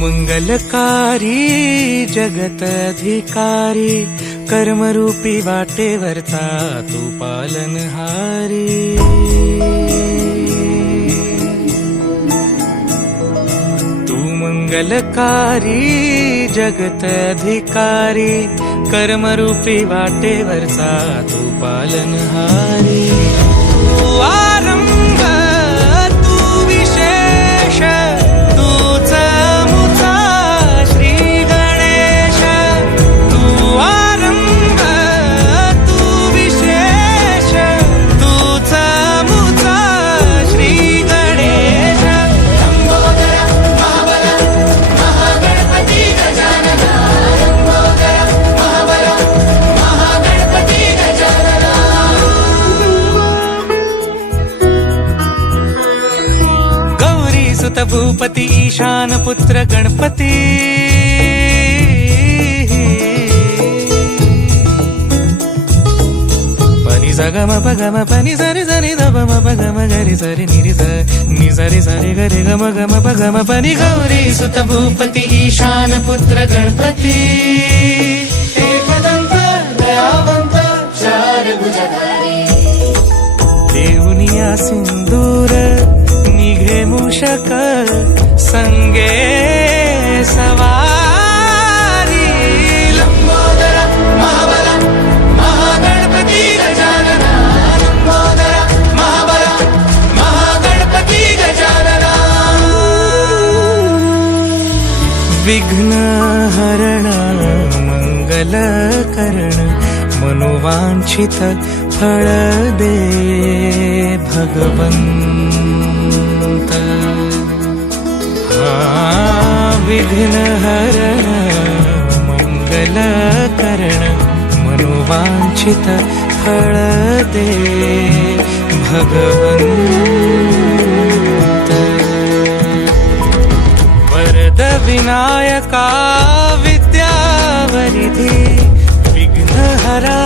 मंगलकारी जगत अधिकारी, कर्मरूपी वाटेवरचा तू पालनहारी। तू मंगलकारी जगत अधिकारी, कर्मरूपी वाटेवरचा तू पालनहारी। तू आरंभ तू विशेष, तूच मुचा श्री गणेश। तू आरंभ तू विशेष, तूच मुचा श्री गणेश। लंबोदर महाबल महागणपती गजानना, लंबोदर महाबल महागणपती गजानना। गौरी सुत भूपती ईशान पुत्र गणपती, पनी सगम पगम पनी सरि सरि दम पगम गरि सरि निरि स नि सरि सरि गरि गम गम पगम पनी। गौरी सुत भूपती ईशान पुत्र गणपती, एकदंत दयावंत चार भुजधारी। देऊनिया सिंदूर निघे मूषक, संगे सवारी। लंबोदर महाबल महागणपती गजानना, लंबोदर महाबल महागणपती गजानना। विघ्न हरण मंगल करण, मनोवांछित फळ दे भगवंत। विघ्न हरण मंगल करण, मनोवांछित फळ दे भगवंत। वरद विनायका विद्यावरिधी, विघ्नहरा